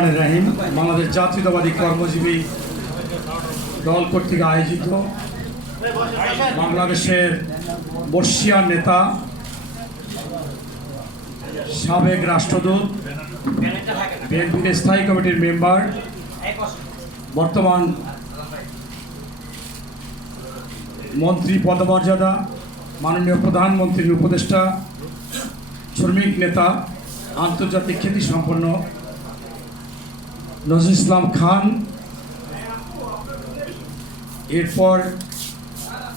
রহমানির রহিম। বাংলাদেশ জাতীয়তাবাদী কর্মজীবী দল কর্তৃক আয়োজিত বাংলাদেশের বর্ষিয়ান নেতা, সাবেক রাষ্ট্রদূত, বিএনপির স্থায়ী কমিটির মেম্বার, বর্তমান মন্ত্রী পদমর্যাদা, মাননীয় প্রধানমন্ত্রীর উপদেষ্টা, শ্রমিক নেতা, আন্তর্জাতিক খ্যাতিসম্পন্ন নজরুল ইসলাম খান, এরপর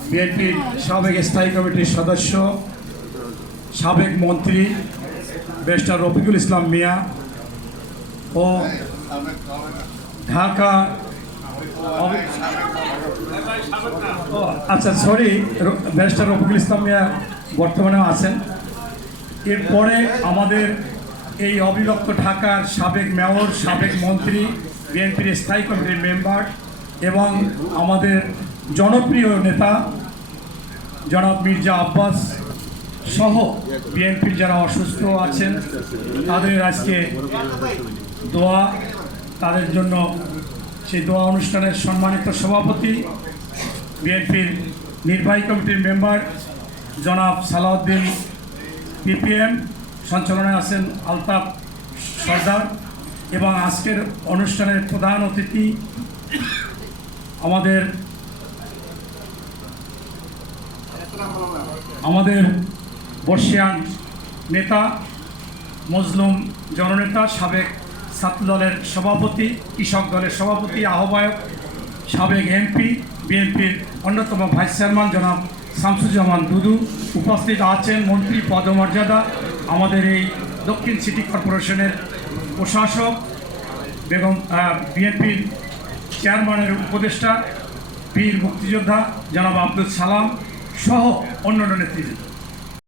বিএনপির সাবেক স্থায়ী কমিটির সদস্য, সাবেক মন্ত্রী ব্যারিস্টার রফিকুল ইসলাম মিয়া ও ঢাকা ব্যারিস্টার রফিকুল ইসলাম মিয়া বর্তমানে আছেন। এরপরে আমাদের এই অবিভক্ত ঢাকার সাবেক মেয়র, সাবেক মন্ত্রী, বিএনপির স্থায়ী কমিটির মেম্বার এবং আমাদের জনপ্রিয় নেতা জনাব মির্জা আব্বাস সহ বিএনপির যারা অসুস্থ আছেন তাদের আজকে দোয়া, তাদের জন্য সেই দোয়া অনুষ্ঠানের সম্মানিত সভাপতি বিএনপির নির্বাহী কমিটির মেম্বার জনাব সালাউদ্দিন পিপিএম, সঞ্চালনায় আছেন আলতাফ সর্দার এবং আজকের অনুষ্ঠানের প্রধান অতিথি আমাদের বর্ষিয়ান নেতা, মজলুম জননেতা, সাবেক ছাত্র দলের সভাপতি, কৃষক দলের সভাপতি, আহ্বায়ক, সাবেক এমপি, বিএনপির অন্যতম ভাইস চেয়ারম্যান জনাব শামসুজ্জামান দুদু, উপস্থিত আছেন মন্ত্রী পদমর্যাদা, আমাদের এই দক্ষিণ সিটি কর্পোরেশনের প্রশাসক বেগম, বিএনপির চেয়ারম্যানের উপদেষ্টা, বীর মুক্তিযোদ্ধা জনাব আব্দুল সালাম সহ অন্যান্য নেতৃত্ব।